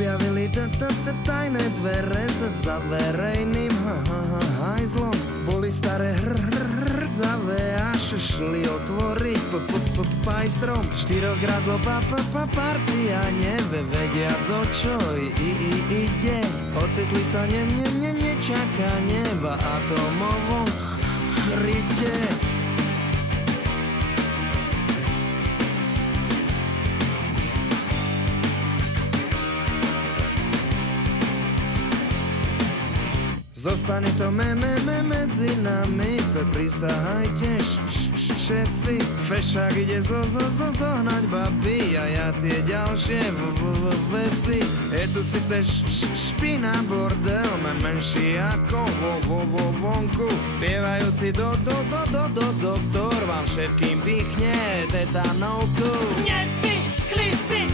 objavili tajné dvere za verejným hajzlom. Boli staré hrdzavé, až šli otvoriť pajsrom. Štyroch razlo partia, nevediac o čo ide. Ocitli sa nečakane v atomovom chryte. Zostane to medzi nami, prisahajte všetci. Fešák ide zohnať baby a ja tie ďalšie veci. Je tu síce špina, bordel, menší ako vonku. Spievajúci doktor vám všetkým pichne tetanovku. Nezvykli si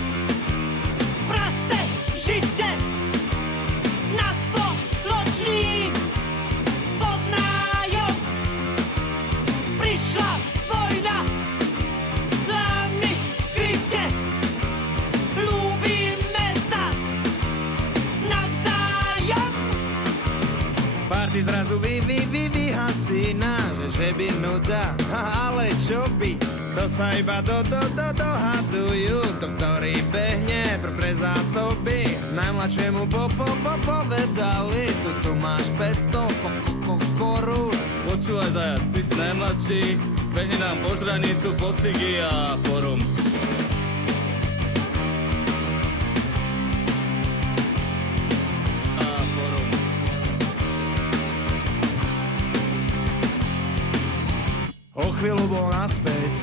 prase žite na spoločný podnájom. Prišla vojna, dlami v kryte, ľúbime sa navzájom. Party zrazu vyhasína, že by nuda, ale čo by? To sa iba dohadujú, to ktorý behne pre zásoby. Najmladšiemu povedali, tu máš 500 korún. Počúvaj zajac, ty si najmladší, behni nám po žranicu, po cigy a po rum. O chvíľu bol naspäť,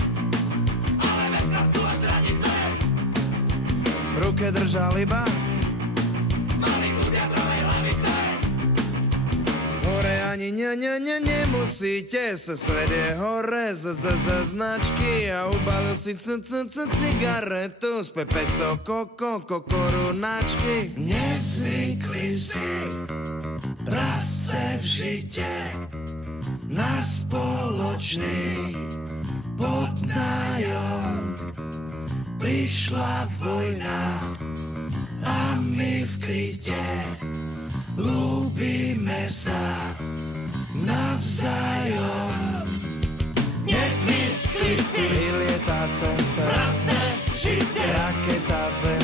Ale bez nás tu až hranice, v ruke držal iba malý kus jadrovej hlavice. hore ani nemusíte, svet je hore z značky a ubalil si cigaretu z 500 korunáčky. Nezvykli si prasce v žite na spoločný podnájom. Prišla vojna a my v kryte ľúbime sa navzájom. Nezvykli si Vylietá sem prasce v žite raketa sem